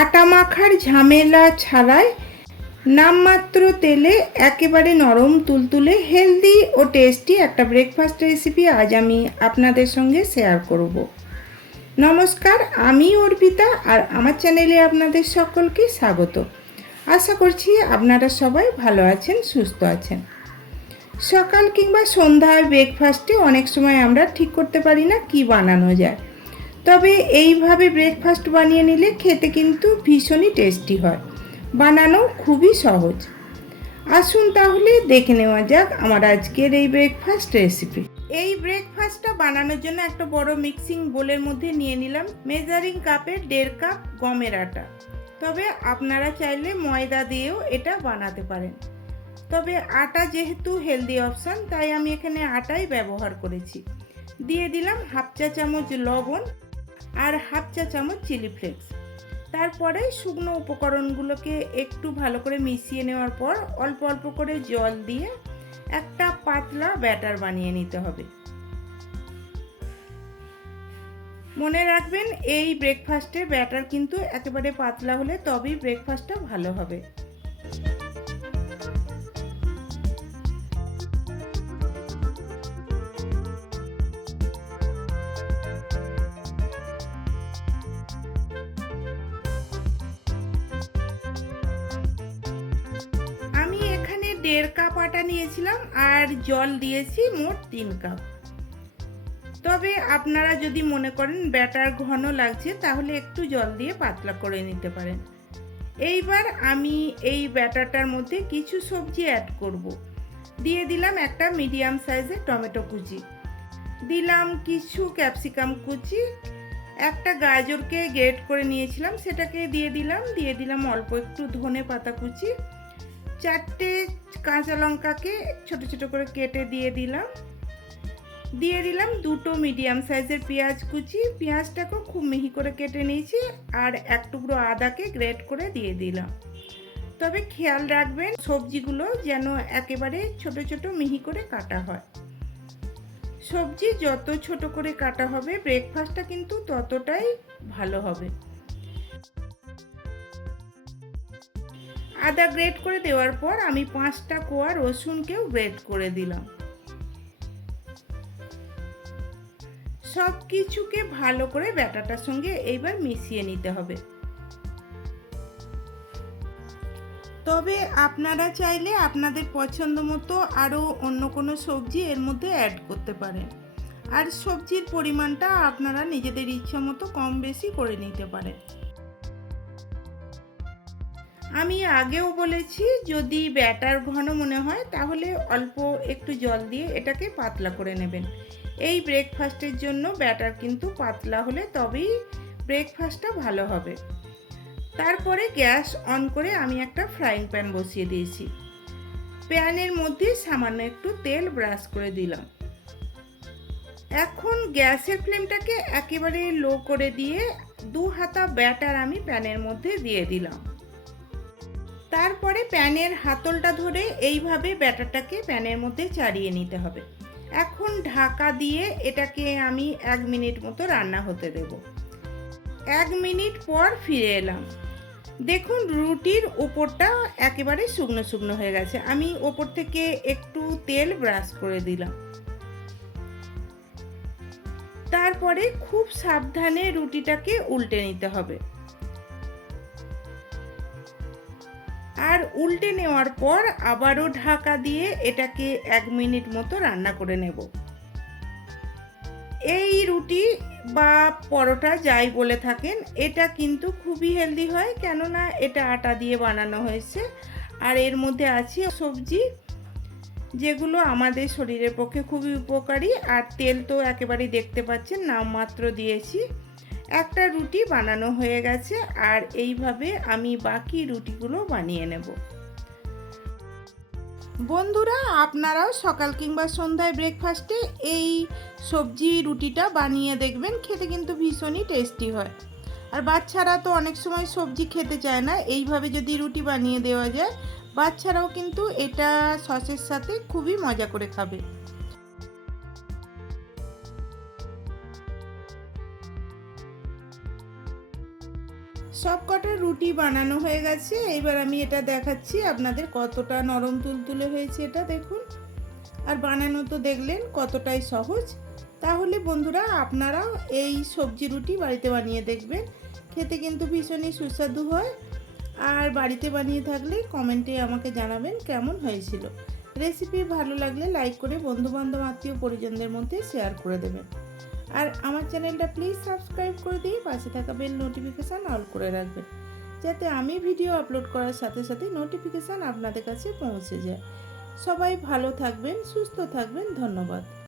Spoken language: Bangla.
আটা মাখার ঝামেলা ছাড়াই নামমাত্র তেলে একেবারে নরম তুলতুলে হেলদি ও টেস্টি একটা ব্রেকফাস্ট রেসিপি আজ আমি আপনাদের সঙ্গে শেয়ার করব। নমস্কার, আমি অর্পিতা আর আমার চ্যানেলে আপনাদের সকলকে স্বাগত। আশা করছি আপনারা সবাই ভালো আছেন, সুস্থ আছেন। সকাল কিংবা সন্ধ্যায় ব্রেকফাস্টে অনেক সময় আমরা ঠিক করতে পারি না কি বানানো যায়, তবে এইভাবে ব্রেকফাস্ট বানিয়ে নিলে খেতে কিন্তু ভীষণই টেস্টি হয়, বানানো খুবই সহজ। আসুন তাহলে দেখে নেওয়া যাক আমার আজকের এই ব্রেকফাস্ট রেসিপি। এই ব্রেকফাস্টটা বানানোর জন্য একটা বড় মিক্সিং বোলের মধ্যে নিয়ে নিলাম মেজারিং কাপের 1.5 কাপ গমের আটা। তবে আপনারা চাইলে ময়দা দিয়েও এটা বানাতে পারেন, তবে আটা যেহেতু হেলদি অপশান তাই আমি এখানে আটাই ব্যবহার করেছি। দিয়ে দিলাম 1/2 চা চামচ লবণ আর 1/2 চা চামচ চিলি ফ্লেক্স। তারপরে শুকনো উপকরণগুলোকে একটু ভালো করে মিশিয়ে নেওয়ার পর অল্প অল্প করে জল দিয়ে একটা পাতলা ব্যাটার বানিয়ে নিতে হবে। মনে রাখবেন এই ব্রেকফাস্টের ব্যাটার কিন্তু একেবারে পাতলা হলে তবেই ব্রেকফাস্টটা ভালো হবে। আমি এখানে 1.5 কাপ আটা নিয়েছিলাম আর জল দিয়েছি মোট 3 কাপ। তবে আপনারা যদি মনে করেন ব্যাটার ঘন লাগছে তাহলে একটু জল দিয়ে পাতলা করে নিতে পারেন। এইবার আমি এই ব্যাটারটার মধ্যে কিছু সবজি অ্যাড করব। দিয়ে দিলাম একটা মিডিয়াম সাইজের টমেটো কুচি, দিলাম কিছু ক্যাপসিকাম কুচি, একটা গাজরকে গ্রেট করে নিয়েছিলাম সেটাকে দিয়ে দিলাম অল্প একটু ধনে পাতা কুচি, 4টে কাঁচা লঙ্কাকে ছোট ছোট করে কেটে দিয়ে দিলাম 2টো মিডিয়াম সাইজের পেঁয়াজ কুচি, পেঁয়াজটাকেও খুব মিহি করে কেটে নিয়েছি, আর 1 টুকরো আদাকে গ্রেট করে দিয়ে দিলাম। তবে খেয়াল রাখবেন সবজিগুলো যেন একেবারে ছোট ছোট মিহি করে কাটা হয়। সবজি যত ছোট করে কাটা হবে ব্রেকফাস্টটা কিন্তু ততটাই ভালো হবে। আদা গ্রেট করে দেওয়ার পর আমি 5টা কোয়া রসুনকেও গ্রেট করে দিলাম। সব কিছুকে ভালো করে ব্যাটারটার সঙ্গে এইবার মিশিয়ে নিতে হবে। তবে আপনারা চাইলে আপনাদের পছন্দ মতো আরও অন্য কোনো সবজি এর মধ্যে অ্যাড করতে পারেন, আর সবজির পরিমাণটা আপনারা নিজেদের ইচ্ছা মতো কম বেশি করে নিতে পারেন। আমি আগেও বলেছি যদি ব্যাটার ঘন মনে হয় তাহলে অল্প একটু জল দিয়ে এটাকে পাতলা করে নেবেন। এই ব্রেকফাস্টের জন্য ব্যাটার কিন্তু পাতলা হলে তবেই ব্রেকফাস্টটা ভালো হবে। তারপরে গ্যাস অন করে আমি একটা ফ্রাইং প্যান বসিয়ে দিয়েছি। প্যানের মধ্যে সামান্য একটু তেল ব্রাশ করে দিলাম। এখন গ্যাসের ফ্লেমটাকে একেবারে লো করে দিয়ে 2 হাতা ব্যাটার আমি প্যানের মধ্যে দিয়ে দিলাম। তারপরে প্যানের হাতলটা ধরে এইভাবে ব্যাটারটাকে প্যানের মধ্যে চাড়িয়ে নিতে হবে। এখন ঢাকা দিয়ে এটাকে আমি 1 মিনিট মতো রান্না হতে দেব। 1 মিনিট পর ফিরে এলাম। দেখুন রুটির ওপরটা একেবারে শুকনো শুকনো হয়ে গেছে। আমি ওপর থেকে একটু তেল ব্রাশ করে দিলাম। তারপরে খুব সাবধানে রুটিটাকে উল্টে নিতে হবে, আর উল্টে নেওয়ার পর আবারও ঢাকা দিয়ে এটাকে 1 মিনিট মতো রান্না করে নেব। এই রুটি বা পরোটা যাই বলে থাকেন এটা কিন্তু খুবই হেলদি হয়, কেননা এটা আটা দিয়ে বানানো হয়েছে আর এর মধ্যে আছে সবজি যেগুলো আমাদের শরীরের পক্ষে খুবই উপকারী, আর তেল তো একেবারেই দেখতে পাচ্ছেন নামমাত্র দিয়েছি। একটা রুটি বানানো হয়ে গেছে আর এইভাবে আমি বাকি রুটিগুলো বানিয়ে নেব। বন্ধুরা আপনারাও সকাল কিংবা সন্ধ্যায় ব্রেকফাস্টে এই সবজি রুটিটা বানিয়ে দেখবেন, খেতে কিন্তু ভীষণই টেস্টি হয়। আর বাচ্চারা তো অনেক সময় সবজি খেতে চায় না, এইভাবে যদি রুটি বানিয়ে দেওয়া যায় বাচ্চারাও কিন্তু এটা সসের সাথে খুবই মজা করে খাবে। সব কটা রুটি বানানো হয়ে গেছে। এবার আমি এটা দেখাচ্ছি আপনাদের কতটা নরম তুলতুলে হয়েছে, এটা দেখুন। আর বানানো তো দেখলেন কতটাই সহজ। তাহলে বন্ধুরা আপনারাও এই সবজি রুটি বাড়িতে বানিয়ে দেখবেন, খেতে কিন্তু ভীষণই সুস্বাদু হয়। আর বাড়িতে বানিয়ে থাকলে কমেন্টে আমাকে জানাবেন কেমন হয়েছিল। রেসিপি ভালো লাগলে লাইক করে বন্ধুবান্ধব আত্মীয় পরিজনদের মধ্যে শেয়ার করে দেবেন। আর আমার চ্যানেলটা প্লিজ সাবস্ক্রাইব করে দিয়ে পাশে থাকা বেল নোটিফিকেশান অল করে রাখবেন, যাতে আমি ভিডিও আপলোড করার সাথে সাথে নোটিফিকেশান আপনাদের কাছে পৌঁছে যায়। সবাই ভালো থাকবেন, সুস্থ থাকবেন। ধন্যবাদ।